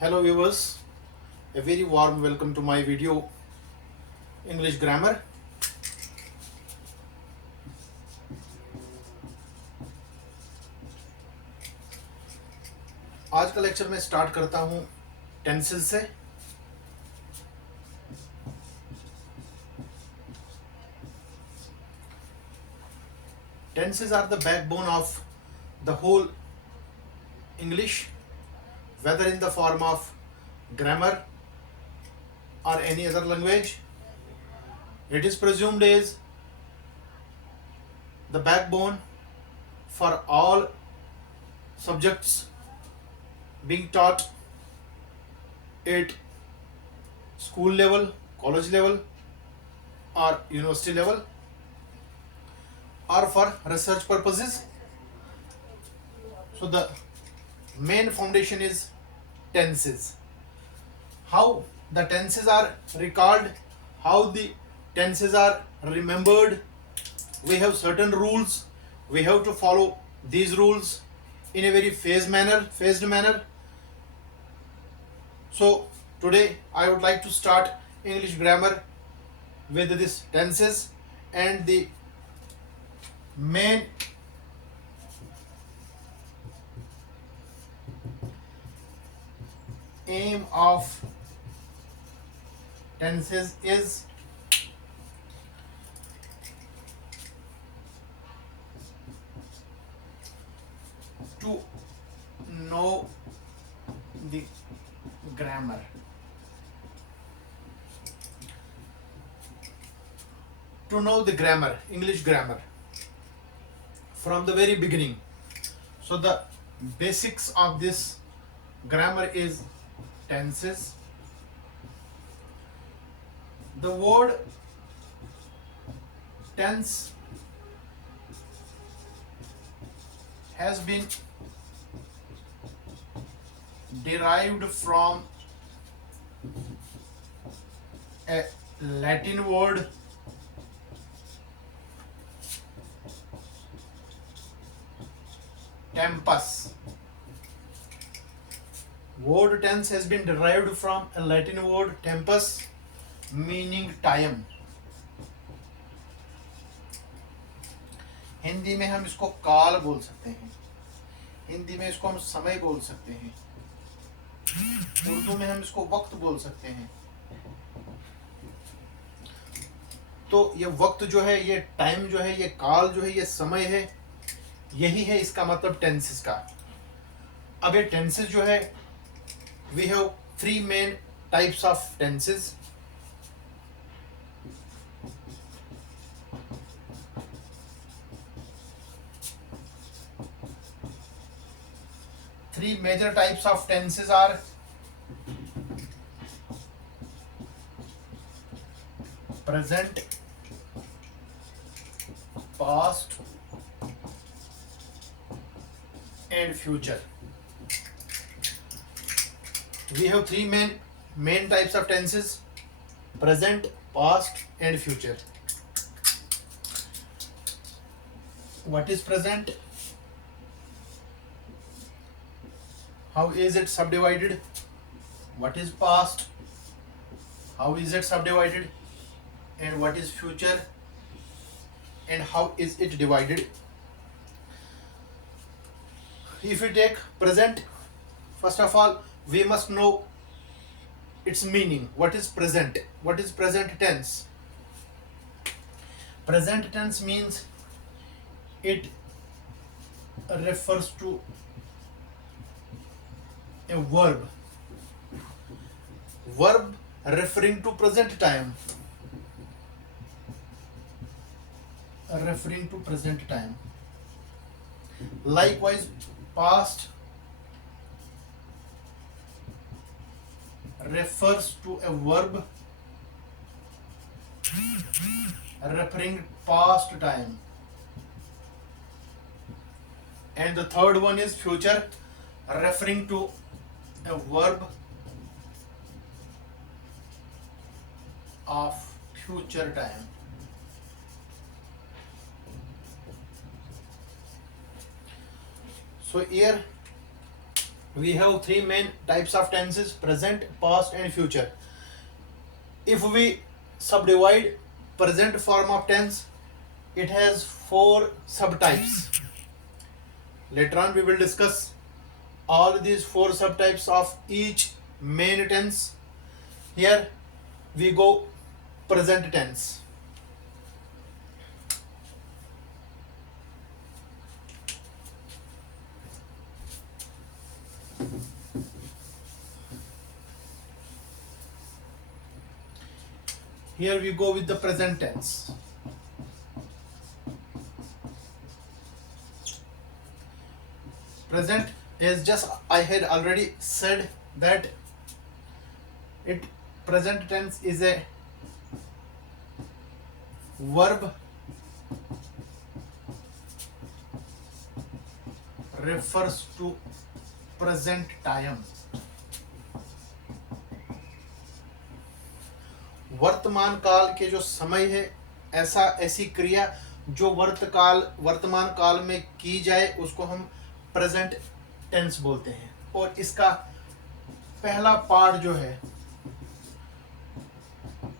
Hello viewers, a very warm welcome to my video English grammar. आज का lecture मैं start करता हूँ टेंसेस से। Tenses are the backbone of the whole English, whether in the form of grammar or any other language. It is presumed as the backbone for all subjects being taught at school level, college level, or university level, or for research purposes. So the main foundation is tenses. How the tenses are recalled, how the tenses are remembered. We have certain rules. We have to follow these rules in a very phased manner. So today I would like to start English grammar with this tenses and the main aim of tenses is to know the grammar. To know the grammar, English grammar from the very beginning. So the basics of this grammar is tenses. The word tense has been derived from a Latin word tempus. Word tense has been derived from a Latin word tempus, meaning time. Hindi में हम इसको काल बोल सकते हैं, हिंदी में इसको हम समय बोल सकते हैं, उर्दू में हम इसको वक्त बोल सकते हैं। तो ये वक्त जो है, ये टाइम जो है, ये काल जो है, ये समय है, यही है इसका मतलब टेंसेस का। अब ये टेंसेस जो है, we have three main types of tenses. Three major types of tenses are present, past, and future. We have three main types of tenses: present, past, and future. What is present? How is it subdivided? What is past? How is it subdivided? And what is future? And how is it divided? If we take present, first of all, we must know its meaning. What is present? What is present tense? Present tense means it refers to a verb referring to present time, likewise past refers to a verb referring past time, and the third one is future, referring to a verb of future time. So here we have three main types of tenses: present, past and future. If we subdivide present form of tense, it has four subtypes. Later on we will discuss all these four subtypes of each main tense. Here we go present tense. Here we go with the present tense. Present is just, I had already said that it present tense is a verb refers to present time. वर्तमान काल के जो समय है, ऐसी क्रिया जो वर्तमान काल में की जाए उसको हम प्रेजेंट टेंस बोलते हैं। और इसका पहला पार्ट जो है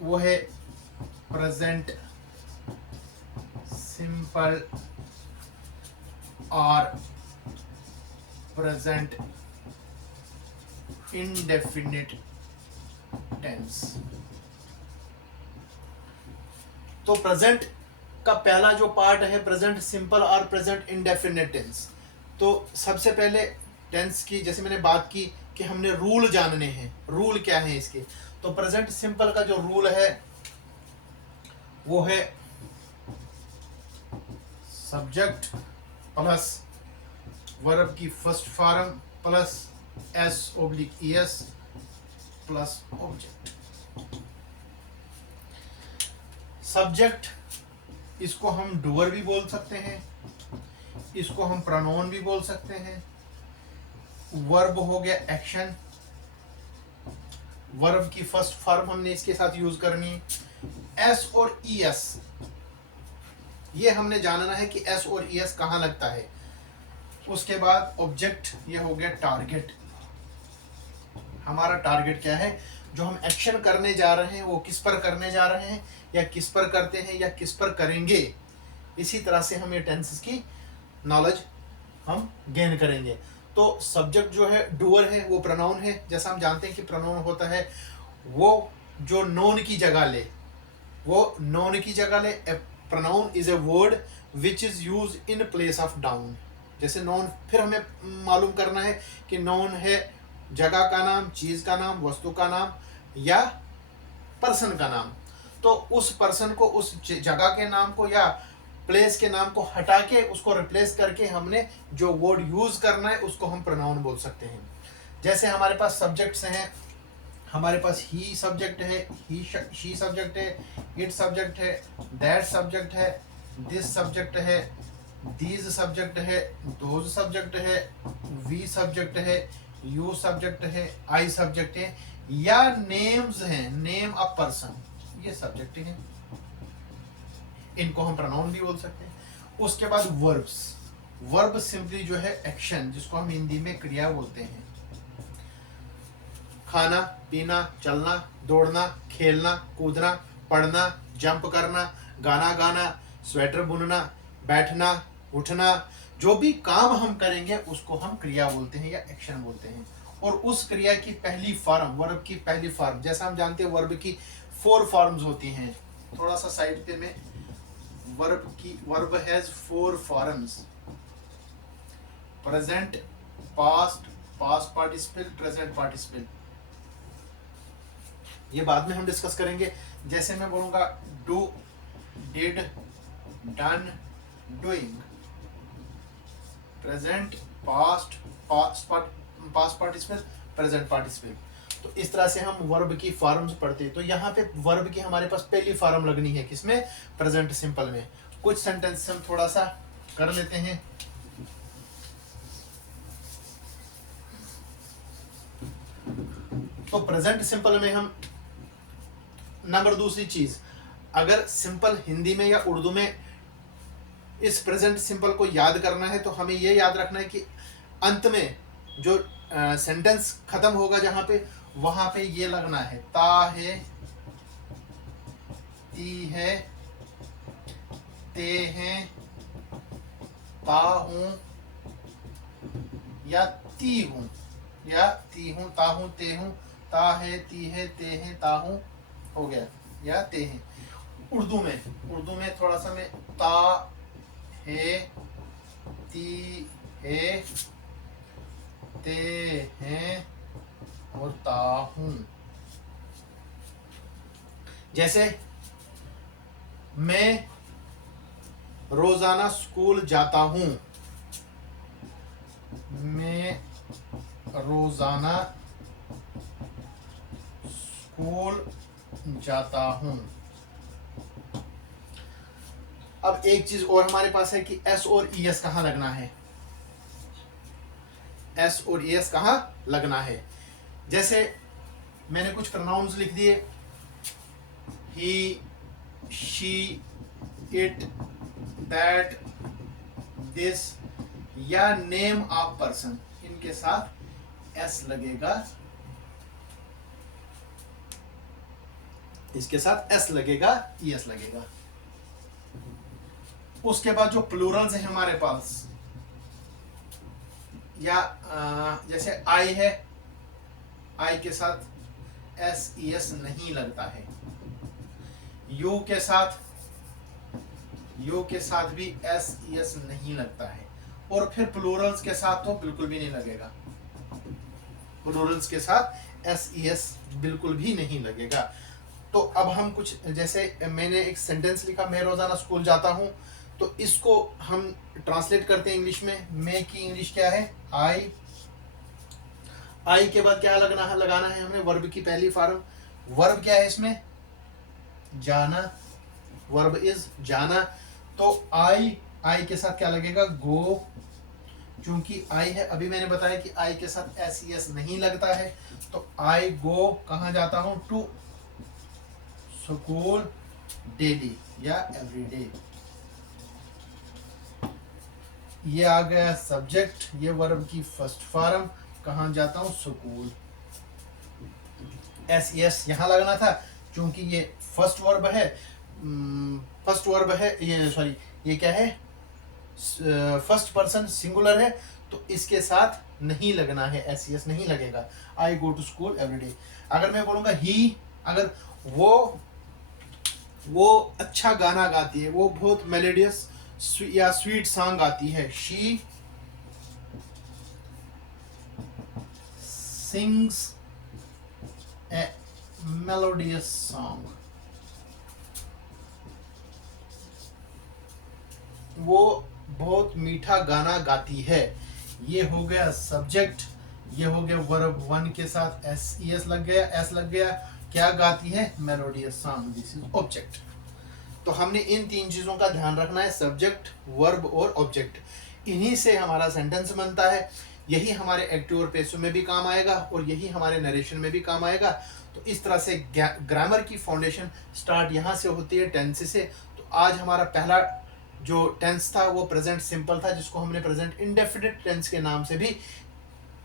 वो है प्रेजेंट सिंपल और प्रेजेंट इंडेफिनिट टेंस। तो प्रेजेंट का पहला जो पार्ट है प्रेजेंट सिंपल और प्रेजेंट इंडेफिनिट टेंस। तो सबसे पहले टेंस की जैसे मैंने बात की कि हमने रूल जानने हैं, रूल क्या है इसके। तो प्रेजेंट सिंपल का जो रूल है वो है सब्जेक्ट प्लस वर्ब की first form plus S/ES plus object. Subject इसको हम डूअर भी बोल सकते हैं, इसको हम प्रोनाउन भी बोल सकते हैं। वर्ब हो गया एक्शन, वर्ब की फर्स्ट फॉर्म हमने इसके साथ यूज करनी। S और ES ये हमने जानना है कि S और ES कहाँ लगता है। उसके बाद ऑब्जेक्ट ये हो गया टारगेट। हमारा टारगेट क्या है, जो हम एक्शन करने जा रहे हैं वो किस पर करने जा रहे हैं, या किस पर करते हैं या किस पर करेंगे। इसी तरह से हम ये टेंसेस की नॉलेज हम गेन करेंगे। तो सब्जेक्ट जो है डूअर है वो प्रोनाउन है। जैसा हम जानते हैं कि प्रोनाउन होता है वो जो नोन की जगह ले, वो नोन की जगह ले। Pronoun is a word which is use in place of noun. जैसे नोन, फिर हमें मालूम करना है कि नोन है जगह का नाम, चीज का नाम, वस्तु का नाम या पर्सन का नाम। तो उस पर्सन को, उस जगह के नाम को या प्लेस के नाम को हटा के उसको रिप्लेस करके हमने जो वर्ड यूज करना है उसको हम प्रोनाउन बोल सकते हैं। जैसे हमारे पास सब्जेक्ट्स हैं, हमारे पास ही सब्जेक्ट है, शी सब्जेक्ट है, इट सब्जेक्ट है, दैट सब्जेक्ट है, दिस सब्जेक्ट है, दीज सब्जेक्ट है, दोज सब्जेक्ट है, वी सब्जेक्ट है, यू सब्जेक्ट है, आई सब्जेक्ट है, या नेम्स हैं, नेम ऑफ पर्सन, ये सब्जेक्ट है। इनको हम प्रोनाउन भी बोल सकते हैं। उसके बाद वर्ब्स। वर्ब सिंपली जो है एक्शन, जिसको हम हिंदी में क्रिया बोलते हैं। खाना, पीना, चलना, दौड़ना, खेलना, कूदना, पढ़ना, जंप करना, गाना गाना, स्वेटर बुनना, बैठना, उठना, जो भी काम हम करेंगे उसको हम क्रिया बोलते हैं या एक्शन बोलते हैं। और उस क्रिया की पहली फॉर्म, वर्ब की पहली फॉर्म, जैसा हम जानते हैं वर्ब की 4 फॉर्म्स होती हैं। थोड़ा सा साइड पे में, verb has 4 forms: present, past, past participle, present participle. ये बाद में हम डिस्कस करेंगे। जैसे मैं बोलूंगा do, did, done, doing. Present, past, past participle, present participle. तो इस तरह से हम वर्ब की फॉर्म्स पढ़ते हैं। तो यहाँ पे वर्ब की हमारे पास पहली फॉर्म लगनी है, किसमें? प्रेजेंट सिंपल में। कुछ सेंटेंस हम थोड़ा सा कर लेते हैं। तो प्रेजेंट सिंपल में हम नंबर दूसरी चीज, अगर सिंपल हिंदी में या उर्दू में इस प्रेजेंट सिंपल को याद करना है तो हमें यह याद रखना है कि अंत में जो सेंटेंस खत्म होगा जहां पे, वहां पे ये लगना है ता है, ती है, ते हैं, ता हूं या ती हूं, या ती हूं, ता हूं, ते हूं, ता है, ती है, ते हैं, ता हूं, हो गया, या ते हैं। उर्दू में थोड़ा सा मैं ता है, ती है, ते हैं और ता हूं। जैसे मैं रोजाना स्कूल जाता हूं, मैं रोजाना स्कूल जाता हूं। अब एक चीज और हमारे पास है कि एस और ई एस कहां लगना है, एस और ई एस कहां लगना है। जैसे मैंने कुछ प्रोनाउंस लिख दिए, ही, शी, इट, दैट, दिस, या नेम ऑफ पर्सन, इनके साथ एस लगेगा, इसके साथ एस लगेगा, ई एस लगेगा। उसके बाद जो प्लूरल्स हैं हमारे पास, या जैसे आई है, आई के साथ एस ई एस नहीं लगता है। यू के साथ भी एस ई एस नहीं लगता है। और फिर प्लूरल्स के साथ तो बिल्कुल भी नहीं लगेगा, प्लूरल्स के साथ एस ई एस बिल्कुल भी नहीं लगेगा। तो अब हम कुछ, जैसे मैंने एक सेंटेंस लिखा, मैं रोजाना स्कूल जाता हूं, तो इसको हम ट्रांसलेट करते हैं इंग्लिश में। मैं की इंग्लिश क्या है, आई। आई के बाद क्या लगाना है हमने, वर्ब की पहली फॉर्म। वर्ब क्या है इसमें, जाना, वर्ब इज जाना। तो आई के साथ क्या लगेगा, गो। चूंकि आई है, अभी मैंने बताया कि आई के साथ एस ई एस नहीं लगता है, तो आई गो कहां जाता हूं, टू स्कूल डेली या एवरीडे। ये आ गया सब्जेक्ट, ये वर्ब की फर्स्ट फॉर्म, कहां जाता हूं, स्कूल। एस एस यहां लगना था, क्योंकि ये फर्स्ट वर्ब है, ये सॉरी, ये क्या है, फर्स्ट पर्सन सिंगुलर है, तो इसके साथ नहीं लगना है, एस एस नहीं लगेगा। आई गो टू स्कूल एवरीडे। अगर मैं बोलूंगा ही, अगर वो अच्छा गाना गाती है, वो बहुत मेलोडियस या स्वीट सॉन्ग गाती है, she sings A melodious song, वो बहुत मीठा गाना गाती है। ये हो गया सब्जेक्ट, ये हो गया वर्ब वन के साथ एस ई एस लग गया, एस लग गया, क्या गाती है, melodious song, this is object. तो हमने इन तीन चीजों का ध्यान रखना है, सब्जेक्ट, वर्ब और ऑब्जेक्ट। इन्हीं से हमारा सेंटेंस बनता है। यही हमारे एक्टिव और पैसिव में भी काम आएगा और यही हमारे नरेशन में भी काम आएगा। तो इस तरह से ग्रामर की फाउंडेशन स्टार्ट यहाँ से होती है, टेंस से। तो आज हमारा पहला जो टेंस था वो प्रेजेंट सिंपल था, जिसको हमने प्रेजेंट इंडेफिनिट टेंस के नाम से भी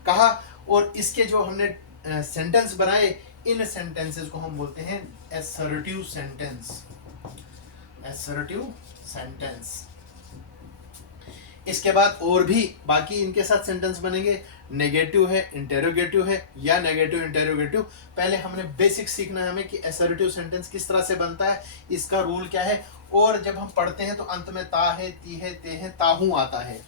कहा। और इसके जो हमने सेंटेंस बनाए, इन सेंटेंसेस को हम बोलते हैं असर्टिव सेंटेंस, असर्टिव सेंटेंस। इसके बाद और भी बाकी इनके साथ सेंटेंस बनेंगे। नेगेटिव है, इंटेरोगेटिव है, या नेगेटिव इंटेरोगेटिव। पहले हमने बेसिक सीखना है हमें कि असर्टिव सेंटेंस किस तरह से बनता है, इसका रूल क्या है। और जब हम पढ़ते हैं तो अंत में ता है, ती है, ते है, ताहू आता है।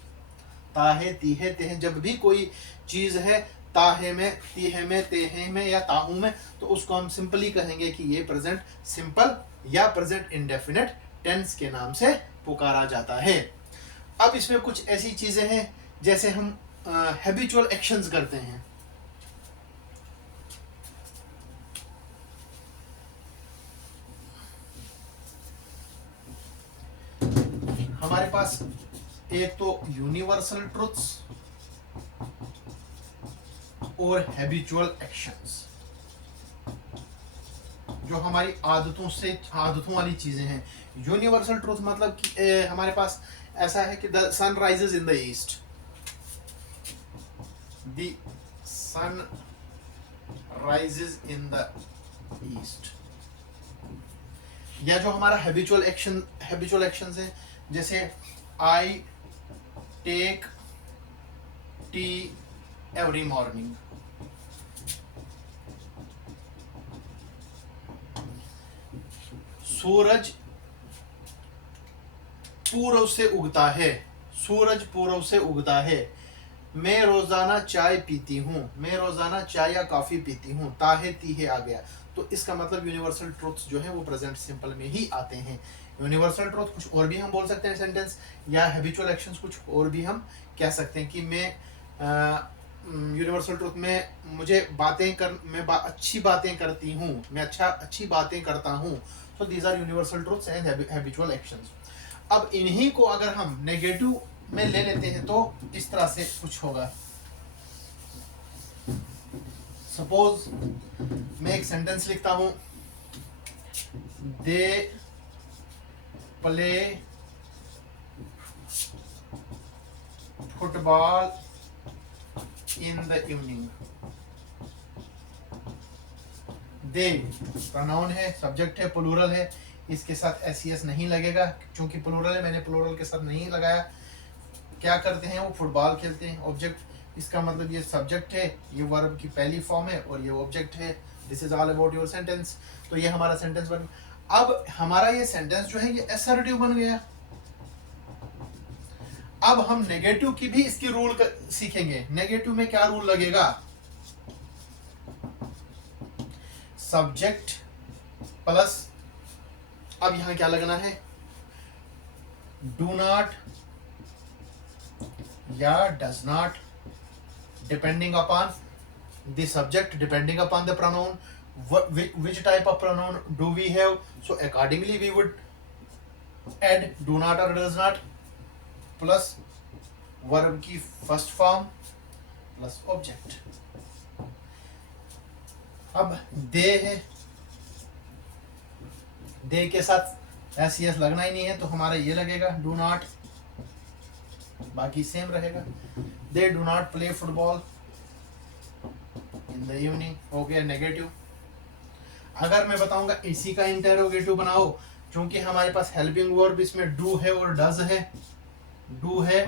ता है, ती है, ते है, जब भी कोई चीज है ता है में, ती है में, ते है में या ताहू में, तो उसको हम सिंपली कहेंगे कि ये प्रेजेंट सिंपल या प्रेजेंट इंडेफिनिट टेंस के नाम से पुकारा जाता है। अब इसमें कुछ ऐसी चीजें हैं जैसे हम हैबिचुअल एक्शंस करते हैं। हमारे पास एक तो यूनिवर्सल ट्रुथ्स और हैबिचुअल एक्शंस, जो हमारी आदतों वाली चीजें हैं। यूनिवर्सल ट्रुथ मतलब कि हमारे पास ऐसा है कि the sun rises in the east, the sun rises in the east. या जो हमारा हैबिचुअल एक्शंस है, जैसे I take tea every morning. सूरज पूर्व से उगता है, सूरज पूर्व से उगता है। मैं रोजाना चाय पीती हूँ, मैं रोजाना चाय या कॉफी पीती हूँ। ताहे तीहे आ गया, तो इसका मतलब यूनिवर्सल ट्रुथ्स जो है वो प्रेजेंट सिंपल में ही आते हैं। यूनिवर्सल ट्रुथ कुछ और भी हम बोल सकते हैं सेंटेंस, या हैबिचुअल एक्शंस कुछ और भी हम कह सकते हैं कि मैं यूनिवर्सल ट्रुथ में मुझे अच्छी बातें करती हूँ, मैं अच्छी बातें करता हूँ। So these are universal truths and habitual actions. अब इन्हीं को अगर हम नेगेटिव में ले लेते हैं तो इस तरह से कुछ होगा। सपोज मैं एक सेंटेंस लिखता हूं, they play football in the evening. They pronoun है, सब्जेक्ट है, प्लूरल है, इसके साथ एस नहीं लगेगा क्योंकि प्लूरल है, मैंने प्लूरल के साथ नहीं लगाया। क्या करते हैं वो फुटबॉल खेलते हैं। ऑब्जेक्ट, इसका मतलब ये सब्जेक्ट है, ये वर्ब की पहली फॉर्म है और ये ऑब्जेक्ट है। This is all about your sentence. तो ये हमारा सेंटेंस बन। अब हमारा ये सेंटेंस जो है ये असर्टिव बन गया। अब हम नेगेटिव की भी इसकी रूल सीखेंगे। नेगेटिव में क्या रूल लगेगा? सब्जेक्ट प्लस, अब यहां क्या लगना है? डू नॉट या does not, depending upon the subject, depending upon the pronoun, which type of pronoun do we have, so accordingly we would add do not or does not plus verb की first form plus object। अब दे है, दे के साथ S yes लगना ही नहीं है तो हमारा ये लगेगा डू नॉट, बाकी सेम रहेगा। They do not play football in the evening, हो गया नेगेटिव। अगर मैं बताऊंगा इसी का इंटेरोगेटिव बनाओ, क्योंकि हमारे पास हेल्पिंग वर्ब इसमें डू है और डज है, डू है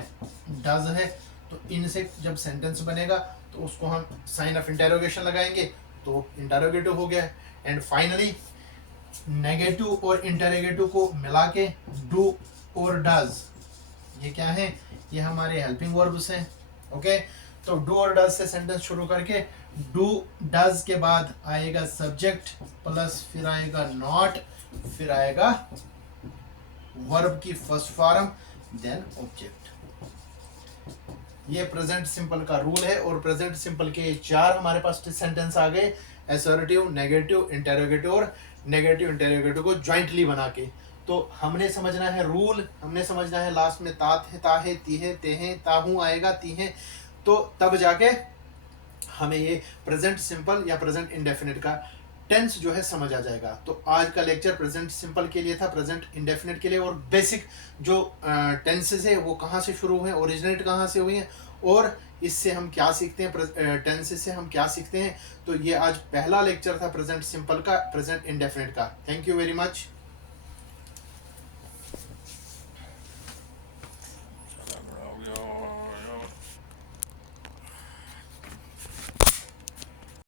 डज है, तो इनसे जब सेंटेंस बनेगा तो उसको हम साइन ऑफ इंटेरोगेशन लगाएंगे तो इंटेरोगेटिव हो गया। एंड फाइनली नेगेटिव और इंटेरोगेटिव को मिला के डू और डज, ये क्या है? ये हमारे हेल्पिंग वर्ब्स हैं। ओके, तो डू और डज से सेंटेंस शुरू करके डू डज के बाद आएगा सब्जेक्ट प्लस फिर आएगा नॉट, फिर आएगा वर्ब की फर्स्ट फॉर्म देन ऑब्जेक्ट। ये प्रेजेंट सिंपल का रूल है और प्रेजेंट सिंपल के चार हमारे पास सेंटेंस आ गए, असर्टिव, नेगेटिव, इंटेरोगेटिव और नेगेटिव इंटेरोगेटिव को ज्वाइंटली बना के। तो हमने समझना है रूल, हमने समझना है लास्ट में तात है, ताहे, तीहे, तेहे, ताहू आएगा, तीहे, तो तब जाके हमें ये प्रेजेंट सिंपल या प्रेजेंट इंडेफिनिट का टेंस जो है समझ आ जाएगा। तो आज का लेक्चर प्रेजेंट सिंपल के लिए था, प्रेजेंट इंडेफिनिट के लिए, और बेसिक जो टेंसेस है वो कहाँ से शुरू हुए, ओरिजिनेट कहाँ से हुई हैं और इससे हम क्या सीखते हैं, टेंसेस से हम क्या सीखते हैं। तो ये आज पहला लेक्चर था प्रेजेंट सिंपल का, प्रेजेंट इंडेफिनिट का। Thank you very much.